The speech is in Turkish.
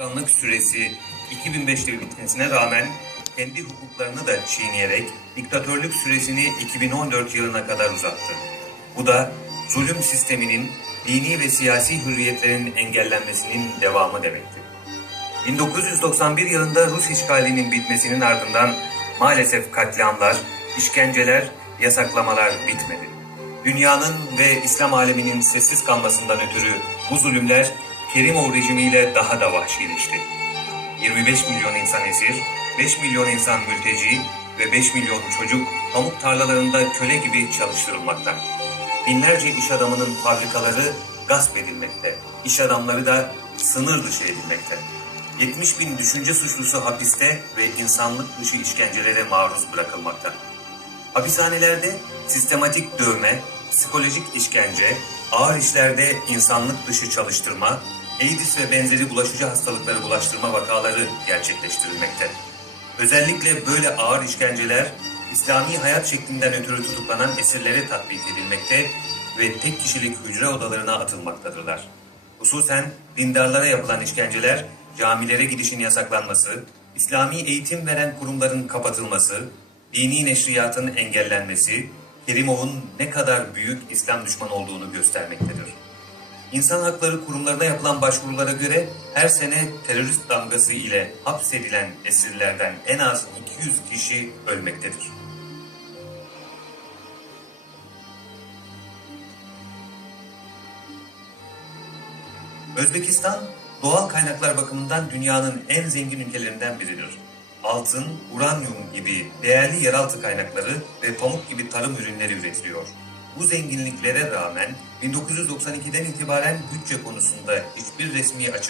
Başkanlık süresi 2005'te bitmesine rağmen kendi hukuklarını da çiğneyerek diktatörlük süresini 2014 yılına kadar uzattı. Bu da zulüm sisteminin dini ve siyasi hürriyetlerin engellenmesinin devamı demekti. 1991 yılında Rus işgalinin bitmesinin ardından maalesef katliamlar, işkenceler, yasaklamalar bitmedi. Dünyanın ve İslam aleminin sessiz kalmasından ötürü bu zulümler Kerimov rejimiyle daha da vahşileşti. 25 milyon insan esir, 5 milyon insan mülteci ve 5 milyon çocuk pamuk tarlalarında köle gibi çalıştırılmakta. Binlerce iş adamının fabrikaları gasp edilmekte, iş adamları da sınır dışı edilmekte. 70 bin düşünce suçlusu hapiste ve insanlık dışı işkencelere maruz bırakılmakta. Hapishanelerde sistematik dövme, psikolojik işkence, ağır işlerde insanlık dışı çalıştırma, AIDS ve benzeri bulaşıcı hastalıkları bulaştırma vakaları gerçekleştirilmekte. Özellikle böyle ağır işkenceler İslami hayat şeklinden ötürü tutuklanan esirlere tatbik edilmekte ve tek kişilik hücre odalarına atılmaktadırlar. Hususen dindarlara yapılan işkenceler, camilere gidişin yasaklanması, İslami eğitim veren kurumların kapatılması, dini neşriyatın engellenmesi, Kerimov'un ne kadar büyük İslam düşmanı olduğunu göstermektedir. İnsan hakları kurumlarına yapılan başvurulara göre her sene terörist damgası ile hapsedilen esirlerden en az 200 kişi ölmektedir. Özbekistan, doğal kaynaklar bakımından dünyanın en zengin ülkelerinden biridir. Altın, uranyum gibi değerli yeraltı kaynakları ve pamuk gibi tarım ürünleri üretiliyor. Bu zenginliklere rağmen 1992'den itibaren bütçe konusunda hiçbir resmi açık